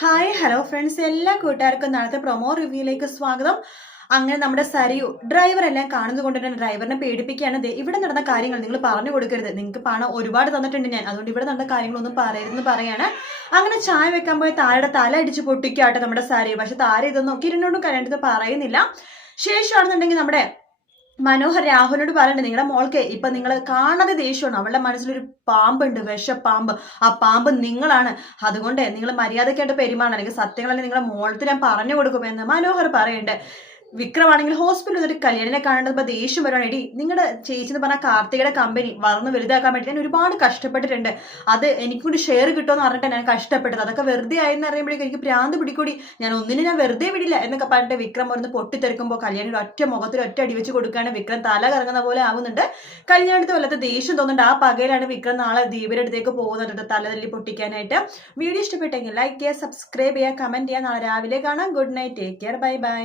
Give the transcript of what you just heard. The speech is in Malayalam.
ഹായ് ഹലോ ഫ്രണ്ട്സ്, എല്ലാ കൂട്ടുകാർക്കും നാളത്തെ പ്രൊമോ റിവ്യൂയിലേക്ക് സ്വാഗതം. അങ്ങനെ നമ്മുടെ സരിയു ഡ്രൈവർ എല്ലാം കാണുന്നത് കൊണ്ട് തന്നെ ഡ്രൈവറിനെ പേടിപ്പിക്കുകയാണ്. ഇവിടെ നടന്ന കാര്യങ്ങൾ നിങ്ങൾ പറഞ്ഞു കൊടുക്കരുത്, നിങ്ങൾക്ക് പണം ഒരുപാട് തന്നിട്ടുണ്ട് ഞാൻ, അതുകൊണ്ട് ഇവിടെ നടന്ന കാര്യങ്ങളൊന്നും പറയരുതെന്ന് പറയാണ്. അങ്ങനെ ചായ വെക്കാൻ പോയ താരയുടെ തല അടിച്ച് പൊട്ടിക്കാട്ടെ നമ്മുടെ സരിയു. പക്ഷെ താര ഇതൊന്നും കിരണിനോടും കല്യാണത്തിൽ പറയുന്നില്ല. ശേഷമാണെന്നുണ്ടെങ്കിൽ നമ്മുടെ മനോഹർ രാഹുലിനോട് പറയണ്ടേ, നിങ്ങളുടെ മോൾക്ക് ഇപ്പൊ നിങ്ങൾ കാണാതെ ദേഷ്യമാണ്, അവളുടെ മനസ്സിലൊരു പാമ്പുണ്ട്, വിഷപ്പാമ്പ്. ആ പാമ്പ് നിങ്ങളാണ്, അതുകൊണ്ട് നിങ്ങൾ മര്യാദക്കായിട്ട് പെരുമാറണം, അല്ലെങ്കിൽ സത്യങ്ങളല്ലേ നിങ്ങളുടെ മോൾക്ക് ഞാൻ പറഞ്ഞു കൊടുക്കുമെന്ന് മനോഹർ പറയുന്നുണ്ട്. വിക്രമാണെങ്കിൽ ഹോസ്പിറ്റലിൽ ഒരു കല്യാണിനെ കാണുന്നത് ദേഷ്യം വരുവാണ്. എടി, നിങ്ങളുടെ ചേച്ചി എന്ന് പറഞ്ഞാൽ കാർത്തികയുടെ കമ്പനി വളർന്ന് വലുതാക്കാൻ വേണ്ടി ഞാൻ ഒരുപാട് കഷ്ടപ്പെട്ടിട്ടുണ്ട്, അത് എനിക്കും കൂടി ഷെയർ കിട്ടുമെന്ന് പറഞ്ഞിട്ട് ഞാൻ കഷ്ടപ്പെട്ടത്, അതൊക്കെ വെറുതെ ആയെന്ന് അറിയുമ്പോഴേക്കും എനിക്ക് ഭ്രാന്ത് പിടിക്കൂടി, ഞാൻ വെറുതെ വിടില്ല എന്നൊക്കെ പറഞ്ഞിട്ട് വിക്രം ഒന്ന് പൊട്ടിത്തെറിക്കുമ്പോൾ കല്യാണി ഒറ്റ മുഖത്തിൽ ഒറ്റ അടി വെച്ച് കൊടുക്കുകയാണ്. വിക്രം തല കറങ്ങുന്ന പോലെ ആവുന്നുണ്ട്. കല്യാണത്തിന് വല്ലാത്ത ദേഷ്യം തോന്നുന്നുണ്ട്. ആ പകയിലാണ് വിക്രം നാളെ ദീപിയുടെ അടുത്തേക്ക് പോകുന്നുണ്ട് തല തല്ലി പൊട്ടിക്കാനായിട്ട്. വീഡിയോ ഇഷ്ടപ്പെട്ടെങ്കിൽ ലൈക്ക് ചെയ്യുക, സബ്സ്ക്രൈബ് ചെയ്യുക, കമന്റ് ചെയ്യുക. നാളെ രാവിലെ കാണാം. Good night, take care, bye bye.